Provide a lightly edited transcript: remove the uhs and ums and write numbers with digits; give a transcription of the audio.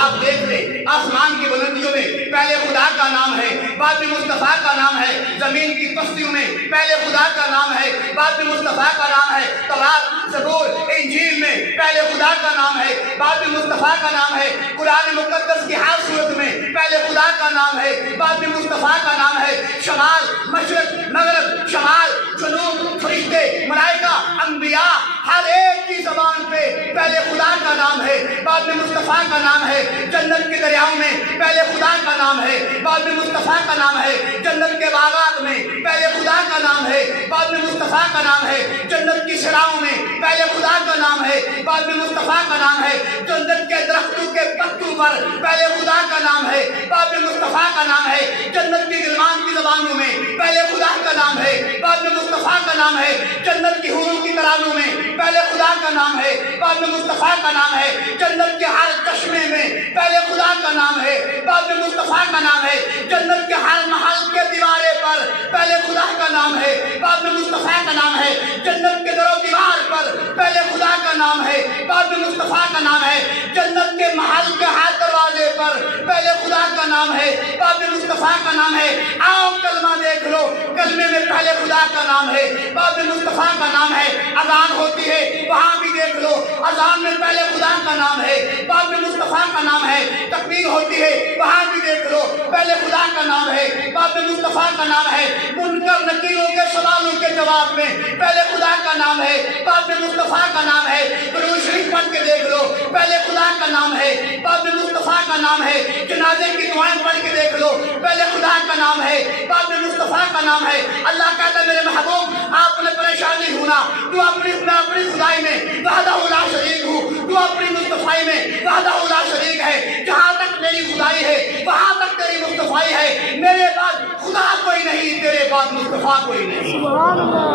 آپ دیکھ لیں آسمان کی بلندیوں میں پہلے خدا کا نام ہے، بعد میں مصطفیٰ کا نام ہے، زمین کی پستیوں میں پہلے خدا کا نام ہے، بعد میں مصطفیٰ کا نام ہے، تورات، زبور، انجیل میں پہلے خدا کا نام ہے، بعد میں مصطفیٰ کا نام ہے، قرآن مقدس کی ہر صورت میں پہلے خدا کا نام ہے، بعد میں مصطفیٰ کا نام ہے۔ شمال، مشرق، مغرب، شمال، جنوب، فرشتے، ملائکہ، انبیاء، ہر ایک کی زبان پہ پہلے خدا کا نام ہے، بعد میں مصطفیٰ کا نام ہے۔ جنت کے دریاؤں میں پہلے خدا کا نام ہے، بعد میں مصطفیٰ کا نام ہے۔ جنت کے باغات میں پہلے خدا کا نام ہے، بعد میں مصطفیٰ کا نام ہے۔ جنت کی شراؤں میں پہلے خدا کا نام ہے، بعد میں مصطفیٰ کا نام ہے۔ جنت کے درختوں کے پتوں پر پہلے خدا کا نام ہے، بعد میں مصطفیٰ کا نام ہے۔ جنت کی غلمان کی زبانوں میں پہلے خدا کا نام ہے، بعد میں مصطفیٰ کا نام ہے۔ جنت کی حوروں کی ترانوں میں پہلے خدا کا نام ہے، بعد میں مصطفیٰ کا نام ہے۔ جنت کے ہر چشمے میں پہلے خدا کا نام ہے، بعد میں مصطفیٰ کا نام ہے۔ جنت کے ہر محل کے دیوارے پر پہلے خدا کا نام ہے، بعد میں مصطفیٰ کا نام ہے۔ جنت کے در و دیوار پر پہلے خدا کا نام ہے، بعد میں مصطفیٰ کا نام ہے۔ جنت کے محل کے ہر دروازے پر پہلے خدا کا نام ہے، بعد میں مصطفیٰ کا نام ہے۔ آؤ کلمہ دیکھ لو، کلمے میں پہلے خدا کا نام ہے، بعد میں مصطفیٰ کا نام ہے۔ اذان ہوتی ہے وہاں بھی دیکھ لو، اذان میں پہلے خدا کا نام ہے، بعد میں مصطفیٰ کا نام ہے۔ تکبیر ہوتی ہے وہاں بھی دیکھ لو، پہلے خدا کا نام ہے، بعد میں مصطفیٰ کا نام ہے۔ منکر نکیروں کے سوالوں کے جواب میں پہلے خدا کا نام ہے، بعد میں مصطفیٰ کا نام ہے۔ درود شریف پڑھ کے دیکھ لو، پہلے خدا کا نام ہے، بعد میں مصطفیٰ کا نام ہے۔ جنازے کی دعائیں پڑھ کے دیکھ لو، پہلے خدا کا نام ہے، بعد میں مصطفیٰ کا نام ہے۔ اللہ کہتا ہے میرے محبوب آپ نے پریشان نہیں ہونا، تو اپنی خدائی میں وحدہ لا شریک ہوں، تو اپنی مصطفیٰ میں وحدہ لا شریک ہے۔ جہاں تک میری خدائی ہے وہاں تک تیری مصطفیٰ ہے۔ میرے بعد خدا کوئی نہیں، تیرے بعد مصطفیٰ کوئی نہیں۔